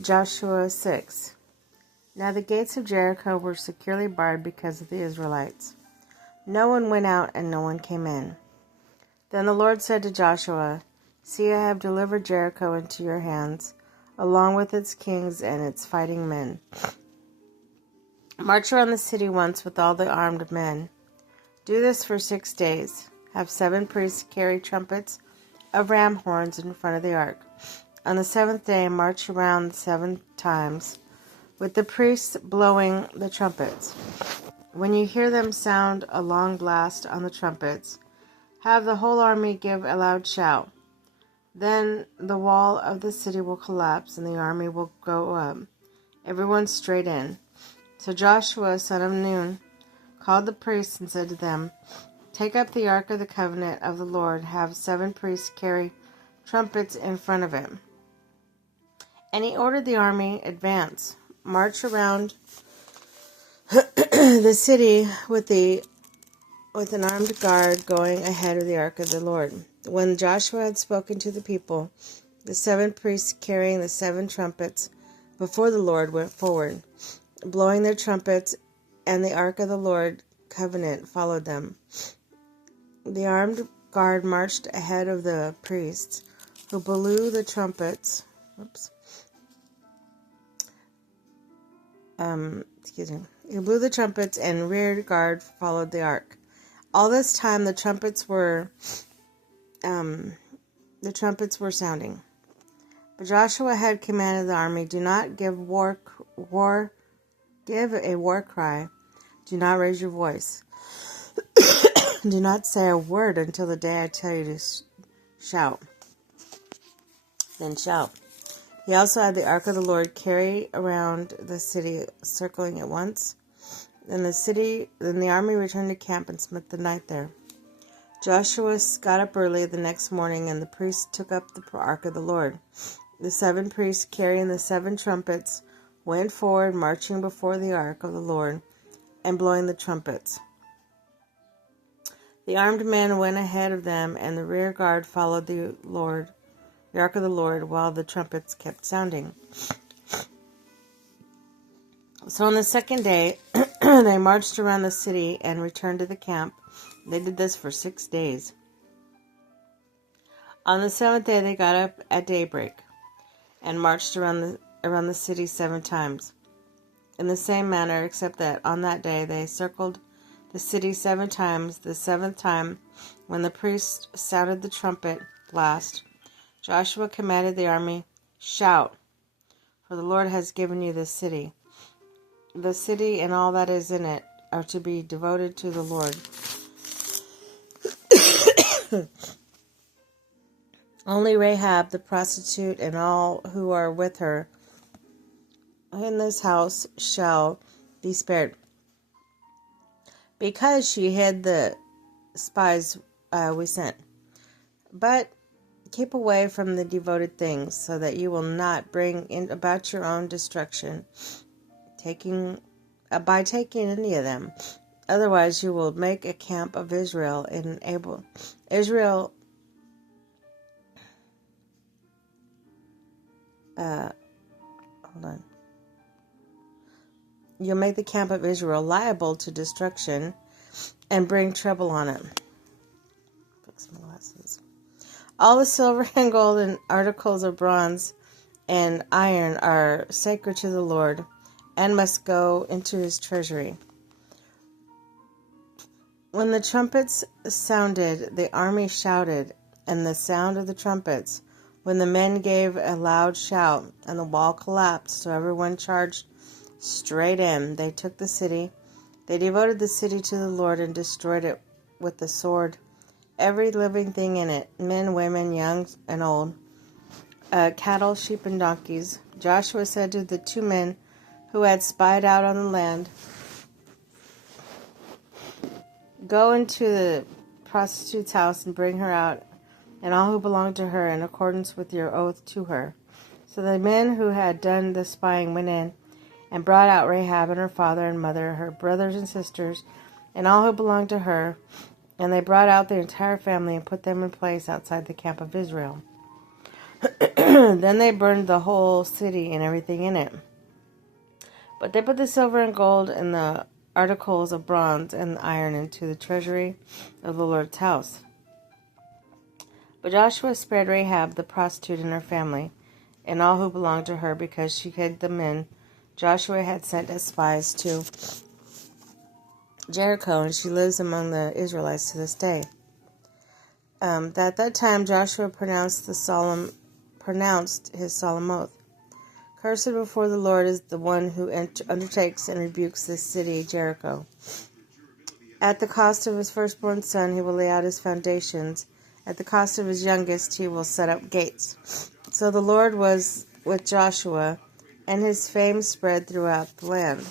Joshua 6. Now the gates of Jericho were securely barred because of the Israelites. No one went out and no one came in. Then the Lord said to Joshua, See, I have delivered Jericho into your hands, along with its kings and its fighting men. March around the city once with all the armed men. Do this for 6 days. Have 7 priests carry trumpets of ram horns in front of the ark. On the 7th day, march around 7 times, with the priests blowing the trumpets. When you hear them sound a long blast on the trumpets, have the whole army give a loud shout. Then the wall of the city will collapse and the army will go up, everyone straight in. So Joshua, son of Nun, called the priests and said to them, Take up the ark of the covenant of the Lord, have 7 priests carry trumpets in front of it. And he ordered the army, advance, march around the city with an armed guard going ahead of the ark of the Lord. When Joshua had spoken to the people, the 7 priests carrying the 7 trumpets before the Lord went forward, blowing their trumpets, and the ark of the Lord covenant followed them. The armed guard marched ahead of the priests, who blew the trumpets. He blew the trumpets, and rear guard followed the ark. All this time, the trumpets were sounding. But Joshua had commanded the army, "Do not give a war cry. Do not raise your voice. Do not say a word until the day I tell you to shout. Then shout." He also had the ark of the Lord carry around the city, circling it once. Then the army returned to camp and spent the night there. Joshua got up early the next morning, and the priests took up the ark of the Lord. The 7 priests carrying the 7 trumpets went forward, marching before the ark of the Lord and blowing the trumpets. The armed men went ahead of them, and the rear guard followed the ark of the Lord, while the trumpets kept sounding. So on the 2nd day, they marched around the city and returned to the camp. They did this for 6 days. On the 7th day, they got up at daybreak and marched around the city 7 times. In the same manner, except that on that day they circled the city 7 times. The 7th time, when the priest sounded the trumpet blast, Joshua commanded the army, "Shout, for the Lord has given you this city. The city and all that is in it are to be devoted to the Lord. Only Rahab the prostitute and all who are with her in this house shall be spared, because she hid the spies we sent. But keep away from the devoted things, so that you will not bring about your own destruction by taking any of them. Otherwise you will make a camp of Israel and Israel You'll make the camp of Israel liable to destruction and bring trouble on it. All the silver and gold and articles of bronze and iron are sacred to the Lord and must go into his treasury. When the trumpets sounded, the army shouted, and the sound of the trumpets, when the men gave a loud shout, and the wall collapsed, so everyone charged straight in. They took the city. They devoted the city to the Lord and destroyed it with the sword, every living thing in it, men, women, young and old, cattle, sheep, and donkeys. Joshua said to the 2 men who had spied out on the land, "Go into the prostitute's house and bring her out, and all who belong to her, in accordance with your oath to her." So the men who had done the spying went in and brought out Rahab and her father and mother, her brothers and sisters, and all who belonged to her. And they brought out the entire family and put them in place outside the camp of Israel. Then they burned the whole city and everything in it. But they put the silver and gold and the articles of bronze and iron into the treasury of the Lord's house. But Joshua spared Rahab the prostitute and her family, and all who belonged to her, because she hid the men Joshua had sent as spies to Jericho, and she lives among the Israelites to this day. At that time Joshua pronounced his solemn oath. Cursed before the Lord is the one who undertakes and rebukes this city, Jericho. At the cost of his firstborn son he will lay out his foundations. At the cost of his youngest he will set up gates. So the Lord was with Joshua, and his fame spread throughout the land.